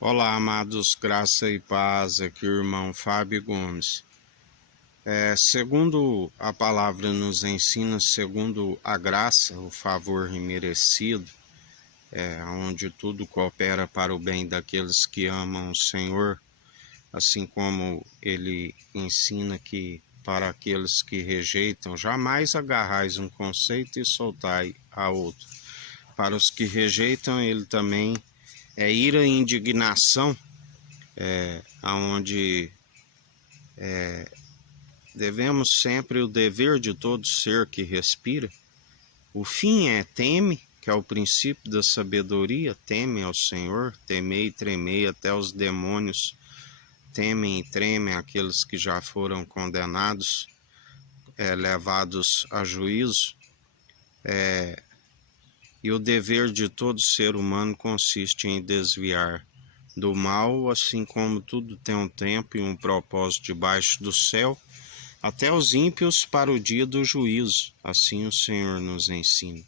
Olá, amados, graça e paz, aqui o irmão Fábio Gomes. Segundo a palavra nos ensina, segundo a graça, o favor imerecido, onde tudo coopera para o bem daqueles que amam o Senhor, assim como ele ensina que para aqueles que rejeitam, jamais agarrais um conceito e soltai a outro. Para os que rejeitam, ele também ira e indignação, aonde devemos sempre o dever de todo ser que respira. O fim é teme, que é o princípio da sabedoria, teme ao Senhor, temei e tremei, até os demônios temem e tremem aqueles que já foram condenados, levados a juízo. E o dever de todo ser humano consiste em desviar do mal, assim como tudo tem um tempo e um propósito debaixo do céu, até os ímpios para o dia do juízo, assim o Senhor nos ensina.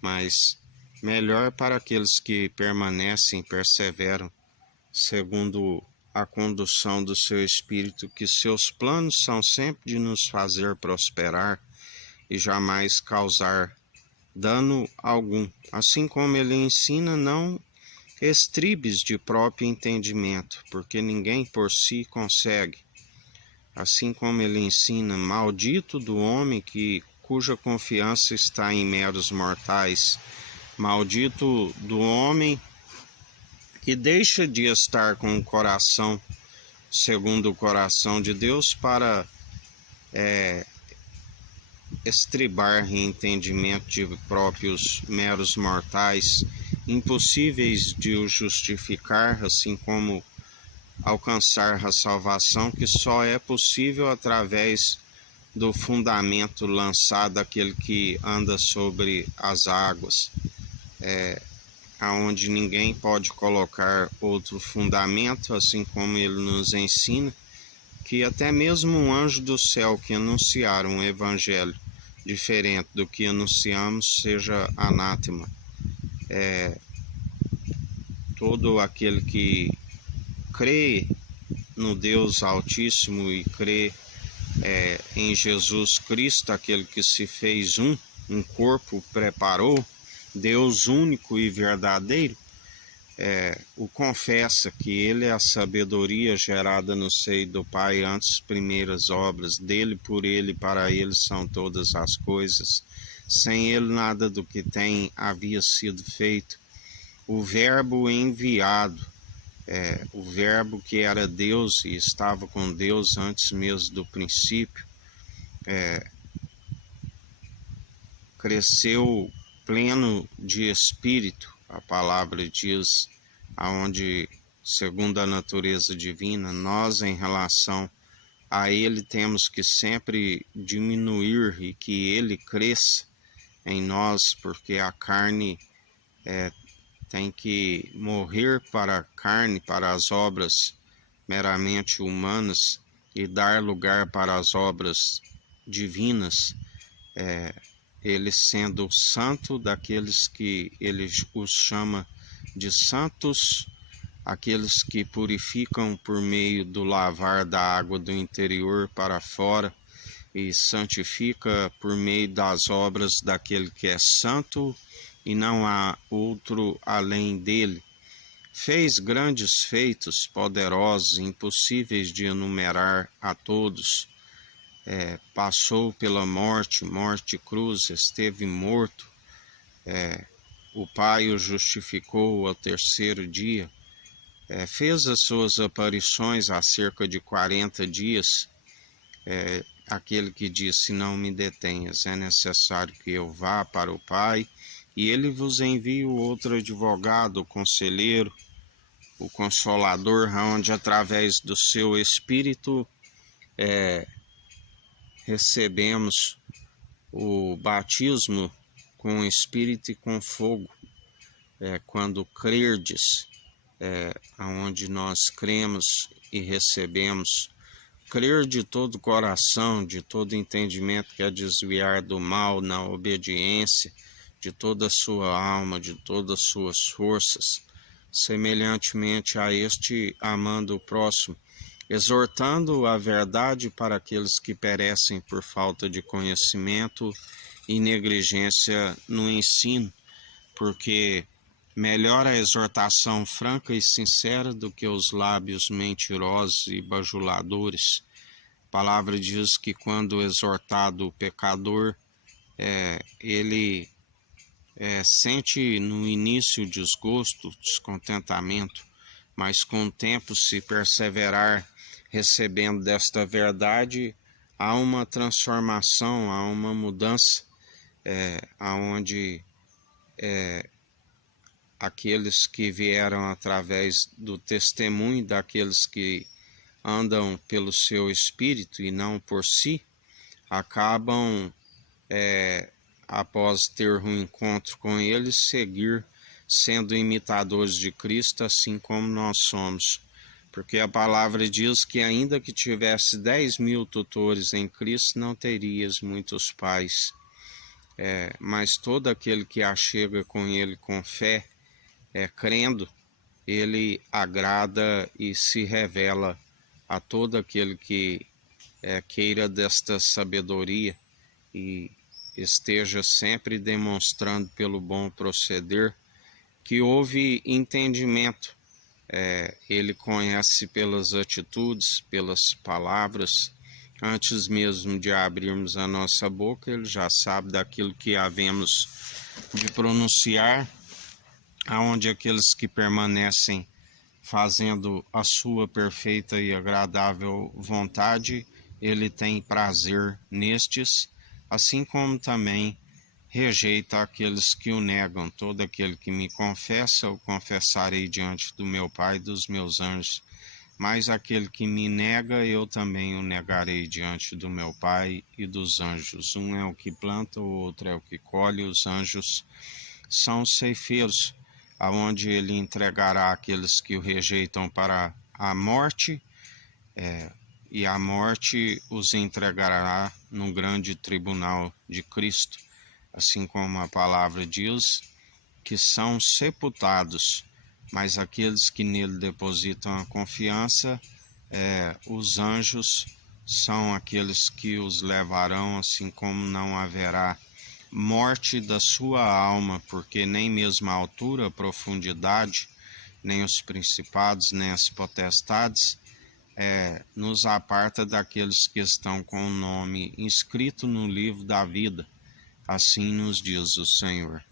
Mas melhor para aqueles que permanecem, perseveram, segundo a condução do seu Espírito, que seus planos são sempre de nos fazer prosperar e jamais causar dano algum. Assim como ele ensina, não estribes de próprio entendimento, porque ninguém por si consegue. Assim como ele ensina, maldito do homem cuja confiança está em meros mortais, maldito do homem que deixa de estar com o coração segundo o coração de Deus para estribar em entendimento de próprios meros mortais, impossíveis de o justificar, assim como alcançar a salvação que só é possível através do fundamento lançado àquele que anda sobre as águas, aonde ninguém pode colocar outro fundamento, assim como ele nos ensina, que até mesmo um anjo do céu que anunciar um evangelho diferente do que anunciamos seja anátema. Todo aquele que crê no Deus Altíssimo e crê em Jesus Cristo, aquele que se fez um corpo preparou, Deus único e verdadeiro, o confessa que ele é a sabedoria gerada no seio do Pai antes das primeiras obras, dele, por ele, para ele são todas as coisas. Sem ele nada do que tem havia sido feito. O verbo enviado, o verbo que era Deus e estava com Deus antes mesmo do princípio, cresceu pleno de espírito, a palavra diz, aonde, segundo a natureza divina, nós em relação a ele temos que sempre diminuir e que ele cresça em nós, porque a carne tem que morrer para a carne, para as obras meramente humanas e dar lugar para as obras divinas, ele sendo o santo daqueles que ele os chama de santos, aqueles que purificam por meio do lavar da água do interior para fora e santifica por meio das obras daquele que é santo e não há outro além dele. Fez grandes feitos poderosos, impossíveis de enumerar a todos. Passou pela morte e cruz, esteve morto. O Pai o justificou ao terceiro dia. Fez as suas aparições há cerca de 40 dias. Aquele que disse, não me detenhas, é necessário que eu vá para o Pai, e ele vos envia o outro advogado, o conselheiro, o consolador, onde através do seu Espírito recebemos o batismo com o Espírito e com fogo, quando crerdes, onde nós cremos e recebemos, crer de todo o coração, de todo entendimento, que é desviar do mal na obediência, de toda a sua alma, de todas as suas forças, semelhantemente a este, amando o próximo, exortando a verdade para aqueles que perecem por falta de conhecimento e negligência no ensino, porque melhor a exortação franca e sincera do que os lábios mentirosos e bajuladores. A palavra diz que quando exortado o pecador, ele sente no início desgosto, descontentamento, mas com o tempo, se perseverar recebendo desta verdade, há uma transformação, há uma mudança, aonde aqueles que vieram através do testemunho daqueles que andam pelo seu espírito e não por si, acabam, após ter um encontro com eles, seguir sendo imitadores de Cristo, assim como nós somos. Porque a palavra diz que ainda que tivesse 10.000 tutores em Cristo, não terias muitos pais. Mas todo aquele que achega com ele com fé, crendo, ele agrada e se revela a todo aquele que queira desta sabedoria e esteja sempre demonstrando pelo bom proceder que houve entendimento. Ele conhece pelas atitudes, pelas palavras, antes mesmo de abrirmos a nossa boca, ele já sabe daquilo que havemos de pronunciar, aonde aqueles que permanecem fazendo a sua perfeita e agradável vontade, ele tem prazer nestes, assim como também rejeita aqueles que o negam. Todo aquele que me confessa, o confessarei diante do meu Pai e dos meus anjos. Mas aquele que me nega, eu também o negarei diante do meu Pai e dos anjos. Um é o que planta, o outro é o que colhe. Os anjos são os ceifeiros, aonde ele entregará aqueles que o rejeitam para a morte, e a morte os entregará no grande tribunal de Cristo. Assim como a palavra diz, que são sepultados, mas aqueles que nele depositam a confiança, os anjos são aqueles que os levarão, assim como não haverá morte da sua alma, porque nem mesmo a altura, a profundidade, nem os principados, nem as potestades, nos aparta daqueles que estão com o nome inscrito no livro da vida. Assim nos diz o Senhor.